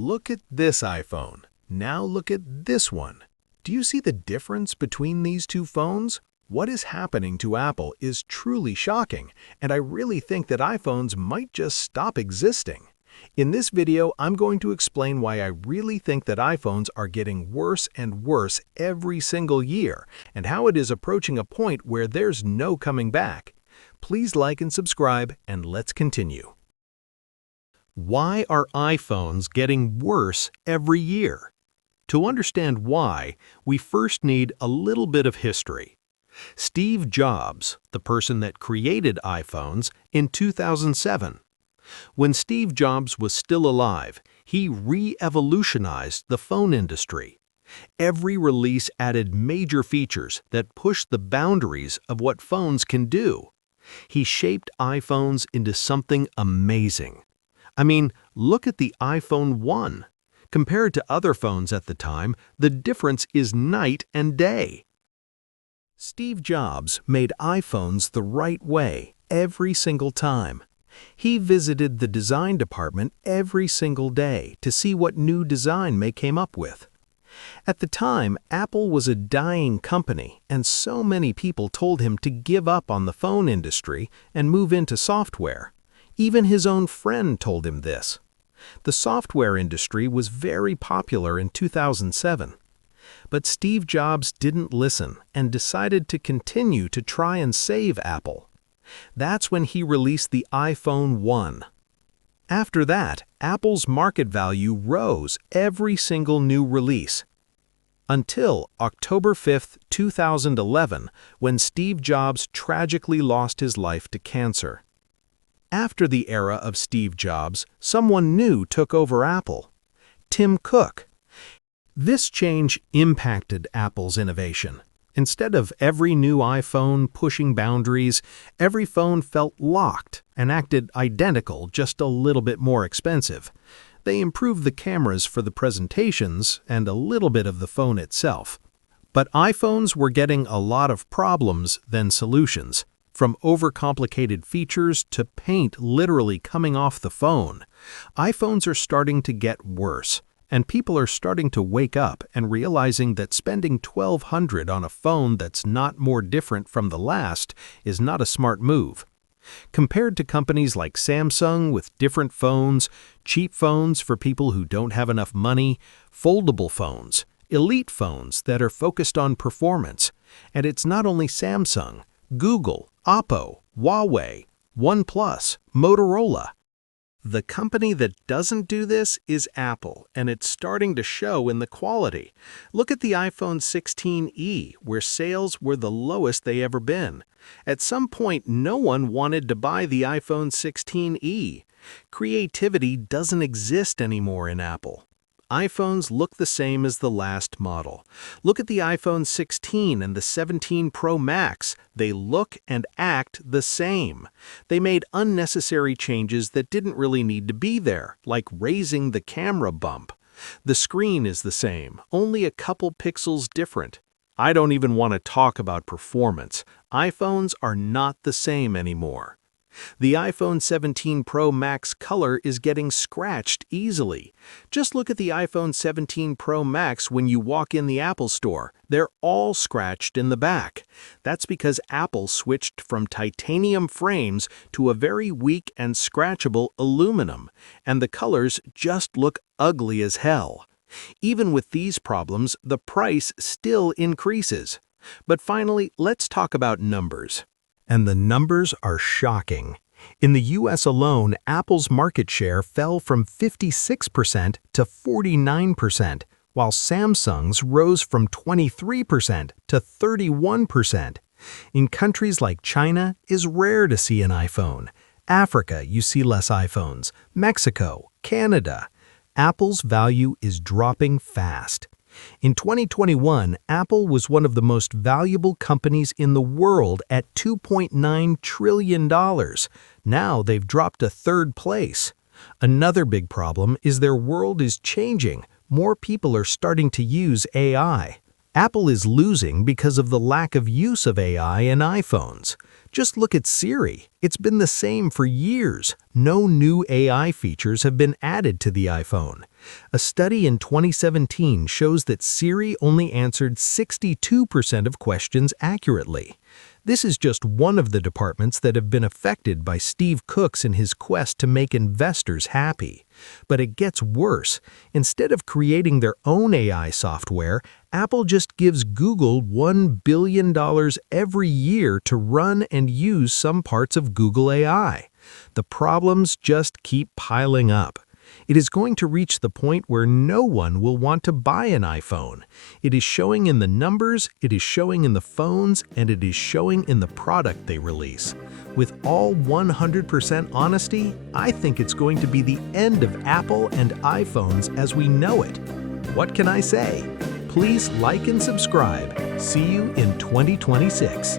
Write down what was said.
Look at this iPhone. Now look at this one. Do you see the difference between these two phones? What is happening to Apple is truly shocking, and I really think that iPhones might just stop existing. In this video, I'm going to explain why I really think that iPhones are getting worse and worse every single year, and how it is approaching a point where there's no coming back. Please like and subscribe, and let's continue. Why are iPhones getting worse every year? To understand why, we first need a little bit of history. Steve Jobs, the person that created iPhones, in 2007. When Steve Jobs was still alive, he re-evolutionized the phone industry. Every release added major features that pushed the boundaries of what phones can do. He shaped iPhones into something amazing. I mean, look at the iPhone 1. Compared to other phones at the time, the difference is night and day. Steve Jobs made iPhones the right way every single time. He visited the design department every single day to see what new design they came up with. At the time, Apple was a dying company, and so many people told him to give up on the phone industry and move into software. Even his own friend told him this. The software industry was very popular in 2007. But Steve Jobs didn't listen and decided to continue to try and save Apple. That's when he released the iPhone 1. After that, Apple's market value rose every single new release. Until October 5, 2011, when Steve Jobs tragically lost his life to cancer. After the era of Steve Jobs, someone new took over Apple, Tim Cook. This change impacted Apple's innovation. Instead of every new iPhone pushing boundaries, every phone felt locked and acted identical, just a little bit more expensive. They improved the cameras for the presentations and a little bit of the phone itself. But iPhones were getting a lot of problems than solutions. From overcomplicated features to paint literally coming off the phone, iPhones are starting to get worse, and people are starting to wake up and realizing that spending $1,200 on a phone that's not more different from the last is not a smart move. Compared to companies like Samsung with different phones, cheap phones for people who don't have enough money, foldable phones, elite phones that are focused on performance, and it's not only Samsung, Google, Oppo, Huawei, OnePlus, Motorola. The company that doesn't do this is Apple, and it's starting to show in the quality. Look at the iPhone 16e, where sales were the lowest they ever been. At some point, no one wanted to buy the iPhone 16e. Creativity doesn't exist anymore in Apple. iPhones look the same as the last model. Look at the iPhone 16 and the 17 Pro Max. They look and act the same. They made unnecessary changes that didn't really need to be there, like raising the camera bump. The screen is the same, only a couple pixels different. I don't even want to talk about performance. iPhones are not the same anymore. The iPhone 17 Pro Max color is getting scratched easily. Just look at the iPhone 17 Pro Max when you walk in the Apple Store. They're all scratched in the back. That's because Apple switched from titanium frames to a very weak and scratchable aluminum, and the colors just look ugly as hell. Even with these problems, the price still increases. But finally, let's talk about numbers. And the numbers are shocking. In the US alone, Apple's market share fell from 56% to 49%, while Samsung's rose from 23% to 31%. In countries like China, it's rare to see an iPhone. Africa, you see less iPhones. Mexico, Canada. Apple's value is dropping fast. In 2021, Apple was one of the most valuable companies in the world at $2.9 trillion. Now they've dropped to third place. Another big problem is their world is changing. More people are starting to use AI. Apple is losing because of the lack of use of AI in iPhones. Just look at Siri. It's been the same for years. No new AI features have been added to the iPhone. A study in 2017 shows that Siri only answered 62% of questions accurately. This is just one of the departments that have been affected by Steve Cooks in his quest to make investors happy. But it gets worse. Instead of creating their own AI software, Apple just gives Google $1 billion every year to run and use some parts of Google AI. The problems just keep piling up. It is going to reach the point where no one will want to buy an iPhone. It is showing in the numbers, it is showing in the phones, and it is showing in the product they release. With all 100% honesty, I think it's going to be the end of Apple and iPhones as we know it. What can I say? Please like and subscribe. See you in 2026.